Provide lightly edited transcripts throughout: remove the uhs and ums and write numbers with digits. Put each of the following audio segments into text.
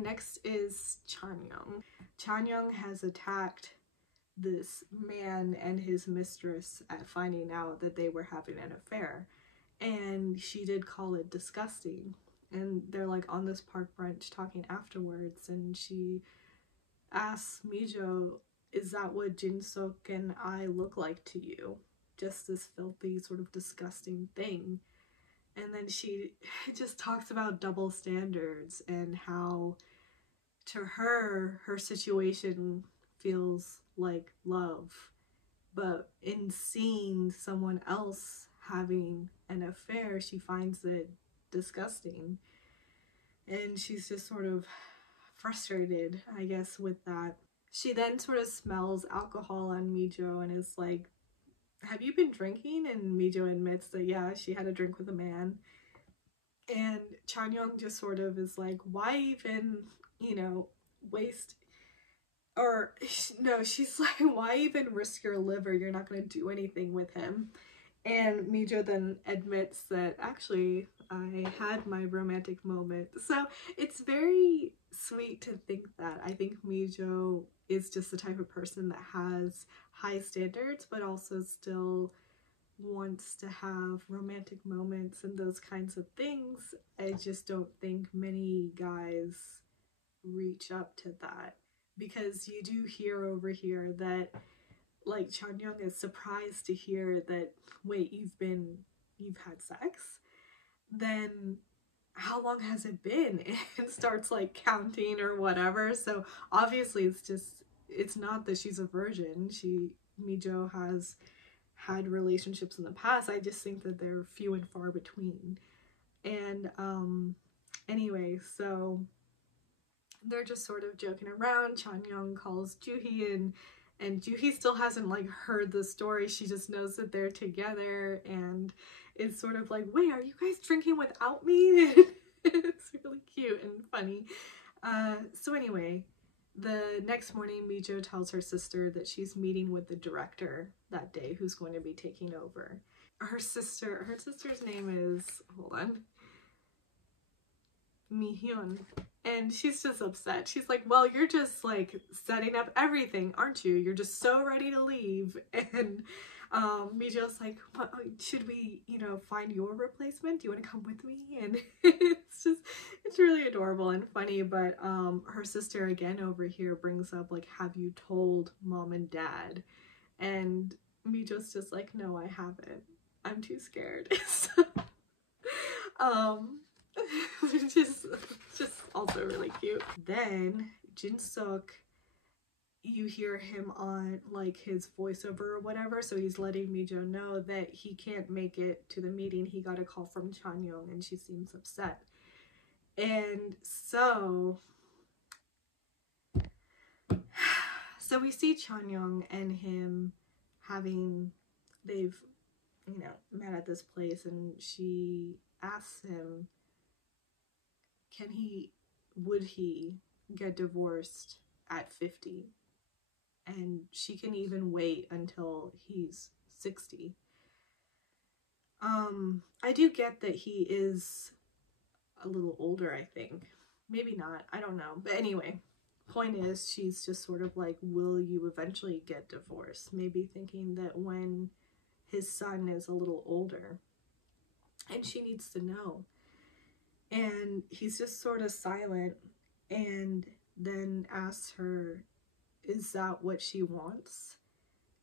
Next is Chanyoung. Chanyoung has attacked this man and his mistress at finding out that they were having an affair, and she did call it disgusting. And they're like on this park bench talking afterwards, and she asks Mijo, is that what Jin-Suk and I look like to you? Just this filthy, sort of disgusting thing. And then she just talks about double standards and how to her, her situation feels like love. But in seeing someone else having an affair, she finds it disgusting. And she's just sort of frustrated, I guess, with that. She then sort of smells alcohol on Mijo and is like, have you been drinking? And Mijo admits that, yeah, she had a drink with a man. And Chanyoung just sort of is like, why even, you know, waste, or no, she's like, why even risk your liver? You're not going to do anything with him. And Mijo then admits that, actually, I had my romantic moment. So it's very sweet to think that. I think Mijo is just the type of person that has high standards, but also still wants to have romantic moments and those kinds of things. I just don't think many guys reach up to that, because you do hear over here that, like, Chanyoung is surprised to hear that, wait, you've had sex? Then how long has it been? And starts like counting or whatever. So obviously it's not that she's a virgin. Mijo has had relationships in the past. I just think that they're few and far between. And anyway, so they're just sort of joking around. Chanyoung calls Juhee in, and Juhee still hasn't like heard the story. She just knows that they're together, and it's sort of like, wait, are you guys drinking without me? It's really cute and funny. So anyway, the next morning, Mijo tells her sister that she's meeting with the director that day, who's going to be taking over. Her sister's name is, hold on, Mi-hyun. And she's just upset. She's like, well, you're just like setting up everything, aren't you? You're just so ready to leave. And Mijo's like, well, should we, you know, find your replacement? Do you want to come with me? And it's really adorable and funny. But her sister again over here brings up, like, have you told mom and dad? And Mijo's just like, no, I haven't. I'm too scared. So, which is just also really cute. Then Jin-Suk, you hear him on like his voiceover or whatever, so he's letting Mijo know that he can't make it to the meeting. He got a call from Chanyoung and she seems upset. And so we see Chanyoung and him they've, you know, met at this place, and she asks him, would he get divorced at 50? And she can even wait until he's 60. I do get that he is a little older, I think. Maybe not, I don't know. But anyway, point is, she's just sort of like, will you eventually get divorced? Maybe thinking that when his son is a little older, and she needs to know. And he's just sort of silent, and then asks her, is that what she wants?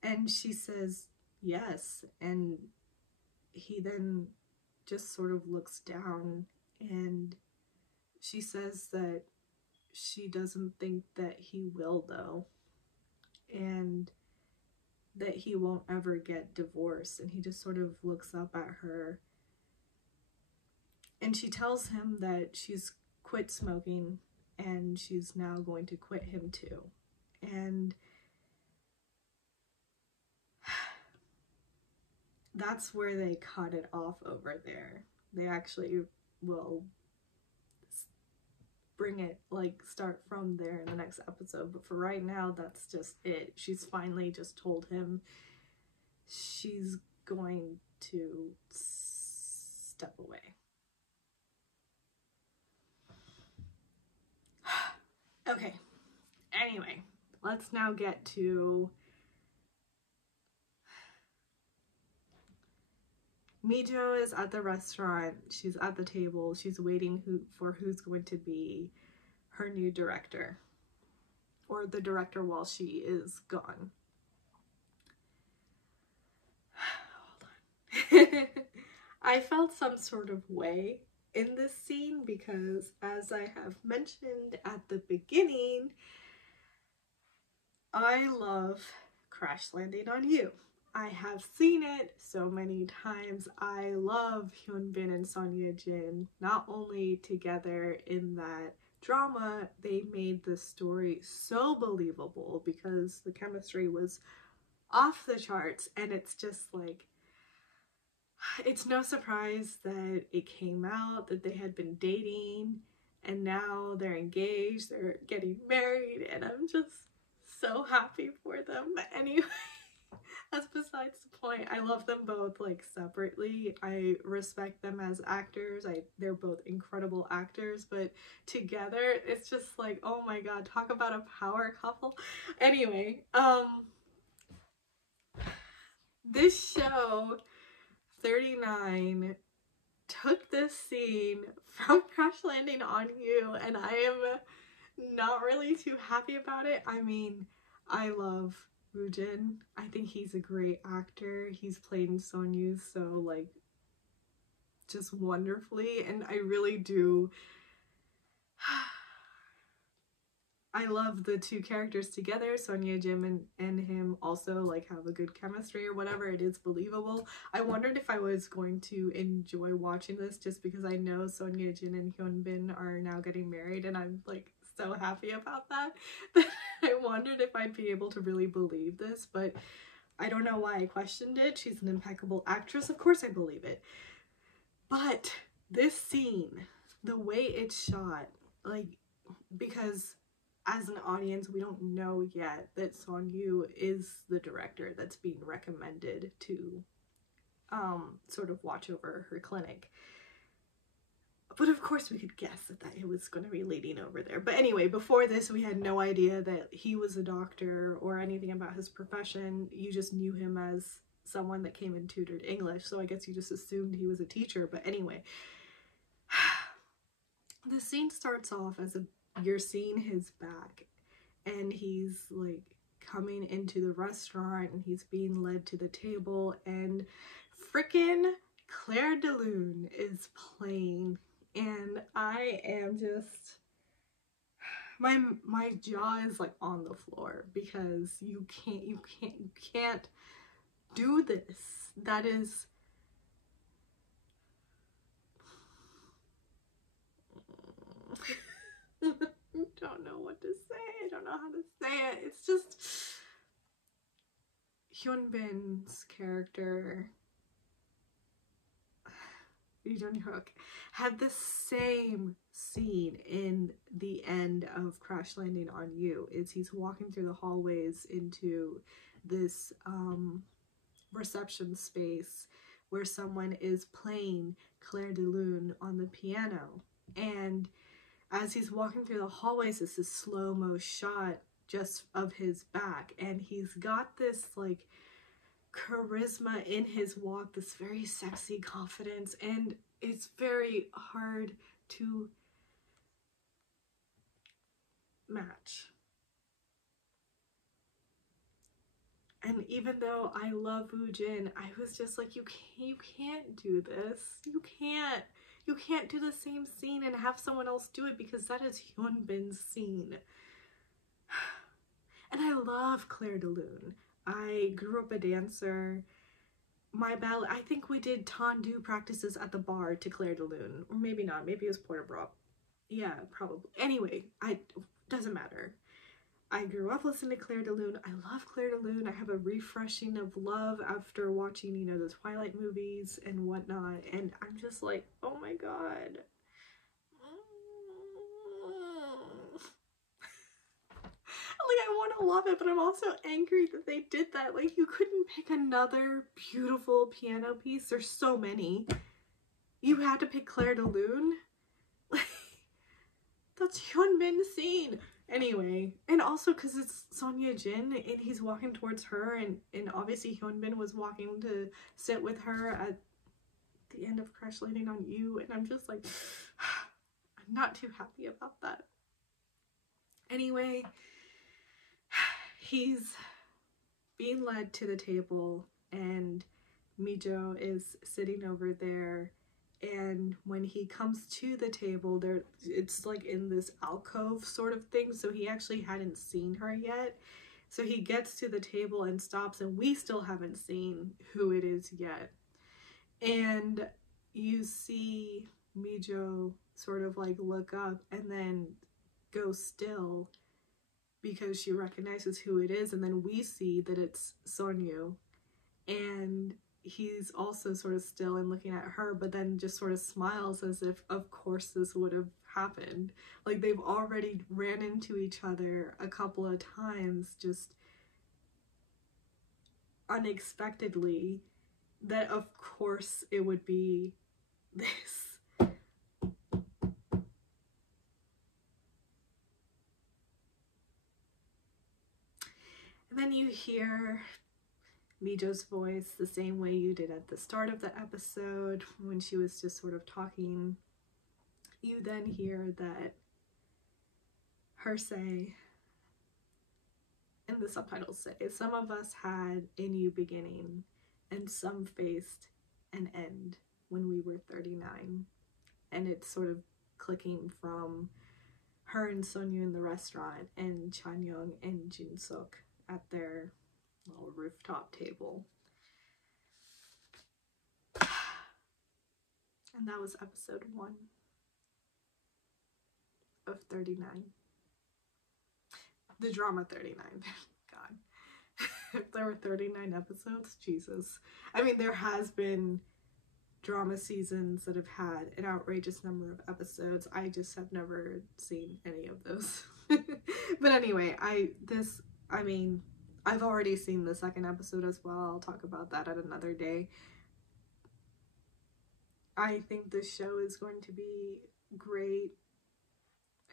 And she says yes. And he then just sort of looks down, and she says that she doesn't think that he will, though, and that he won't ever get divorced. And he just sort of looks up at her, and she tells him that she's quit smoking and she's now going to quit him too. And that's where they cut it off over there. They actually will bring it, like, start from there in the next episode. But for right now, that's just it. She's finally just told him she's going to step away. anyway, let's now get to Mijo is at the restaurant. She's at the table. She's waiting for who's going to be her new director, or the director while she is gone. Hold on. I felt some sort of way in this scene because, as I have mentioned at the beginning, I love Crash Landing on You. I have seen it so many times. I love Hyunbin and Son Ye-Jin, not only together in that drama, they made the story so believable because the chemistry was off the charts, and it's just like, it's no surprise that it came out that they had been dating and now they're engaged, they're getting married, and I'm just so happy for them. Anyway, that's besides the point. I love them both like separately. I respect them as actors. They're both incredible actors, but together it's just like, oh my god, talk about a power couple. Anyway, this show 39 took this scene from Crash Landing on You, and I am not really too happy about it. I mean, I love Woo-jin. I think he's a great actor. He's played Son Yu so like just wonderfully, and I really do. I love the two characters together. Son Ye-Jin and him also like have a good chemistry or whatever. It is believable. I wondered if I was going to enjoy watching this just because I know Son Ye-Jin and Hyunbin are now getting married, and I'm like so happy about that. I wondered if I'd be able to really believe this, but I don't know why I questioned it. She's an impeccable actress. Of course I believe it. But this scene, the way it's shot, like, because as an audience, we don't know yet that Son Yu is the director that's being recommended to sort of watch over her clinic. But of course we could guess that it was going to be leading over there. But anyway, before this, we had no idea that he was a doctor or anything about his profession. You just knew him as someone that came and tutored English. So I guess you just assumed he was a teacher. But anyway, the scene starts off as you're seeing his back, and he's like coming into the restaurant and he's being led to the table, and frickin' Claire de Lune is playing. And I am just, my jaw is like on the floor because you can't do this. That is, I don't know what to say. I don't know how to say it. It's just, Hyunbin's character, Lee Jun-hyuk, had the same scene in the end of Crash Landing on You. He's walking through the hallways into this reception space where someone is playing Claire de Lune on the piano, and as he's walking through the hallways, it's this slow-mo shot just of his back, and he's got this like charisma in his walk, this very sexy confidence, and it's very hard to match. And even though I love Woo-jin, I was just like, you can't do this. You can't do the same scene and have someone else do it, because that is Hyunbin's scene. And I love Claire de Lune. I grew up a dancer. My ballet, I think we did tendu practices at the bar to Claire de Lune. Or maybe not, maybe it was Porter Bra. Yeah, probably. Anyway, doesn't matter. I grew up listening to Claire de Lune. I love Claire de Lune. I have a refreshing of love after watching, you know, the Twilight movies and whatnot. And I'm just like, oh my god. Like, I want to love it, but I'm also angry that they did that. Like, you couldn't pick another beautiful piano piece. There's so many. You had to pick Claire de Lune. Like, that's Hyunbin's scene. Anyway, and also because it's Son Ye-Jin and he's walking towards her, and obviously Hyunbin was walking to sit with her at the end of Crash Landing on You, and I'm just like, I'm not too happy about that. Anyway, he's being led to the table, and Mijo is sitting over there, and when he comes to the table, it's like in this alcove sort of thing, so he actually hadn't seen her yet. So he gets to the table and stops, and we still haven't seen who it is yet. And you see Mijo sort of like look up and then go still because she recognizes who it is, and then we see that it's Sonyu, and he's also sort of still and looking at her, but then just sort of smiles as if of course this would have happened. Like they've already ran into each other a couple of times just unexpectedly, that of course it would be this. And then you hear Mijo's voice the same way you did at the start of the episode when she was just sort of talking. You then hear that her say, and the subtitles say, some of us had a new beginning and some faced an end when we were 39. And it's sort of clicking from her and Sonyu in the restaurant and Chanyeong and Jin-suk at their little rooftop table. And that was episode 1 of 39. The drama 39. God. If there were 39 episodes, Jesus. I mean, there has been drama seasons that have had an outrageous number of episodes. I just have never seen any of those. But anyway, I've already seen the second episode as well. I'll talk about that at another day. I think this show is going to be great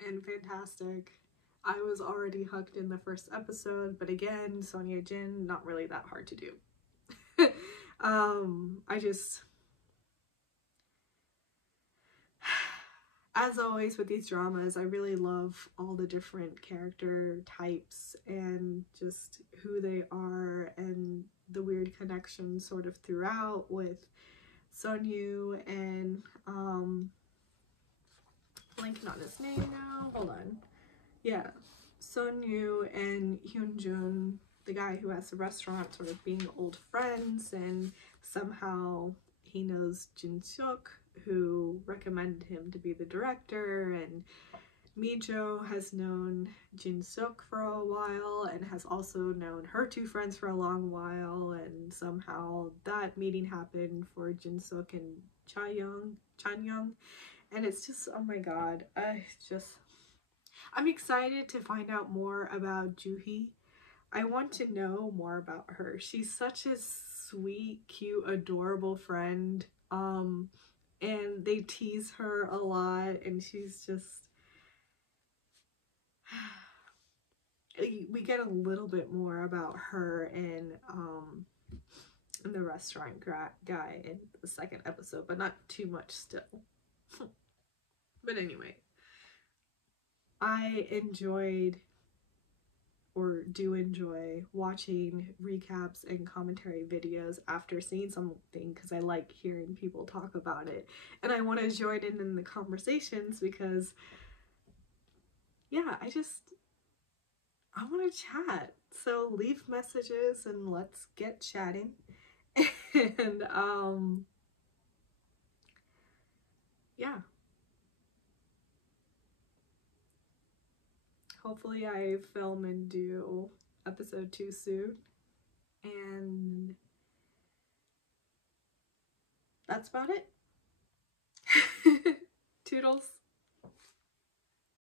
and fantastic. I was already hooked in the first episode, but again, Son Ye-Jin, not really that hard to do. As always with these dramas, I really love all the different character types and just who they are and the weird connection sort of throughout with Sonyu and blanking on his name now, hold on. Yeah, Sonyu and Hyunjun, the guy who has the restaurant, sort of being old friends, and somehow he knows Jin-suk, who recommended him to be the director, and Mijo has known Jin-suk for a while and has also known her two friends for a long while, and somehow that meeting happened for Jin-suk and Chanyeong, and it's just, oh my god, I'm excited to find out more about Juhi. I want to know more about her. She's such a sweet, cute, adorable friend, and they tease her a lot, and she's just, we get a little bit more about her and the restaurant guy in the second episode, but not too much still. But anyway, I enjoyed, or do enjoy, watching recaps and commentary videos after seeing something, because I like hearing people talk about it, and I want to join in the conversations because, yeah, I want to chat. So leave messages and let's get chatting. And yeah, hopefully I film and do episode 2 soon, and that's about it. Toodles.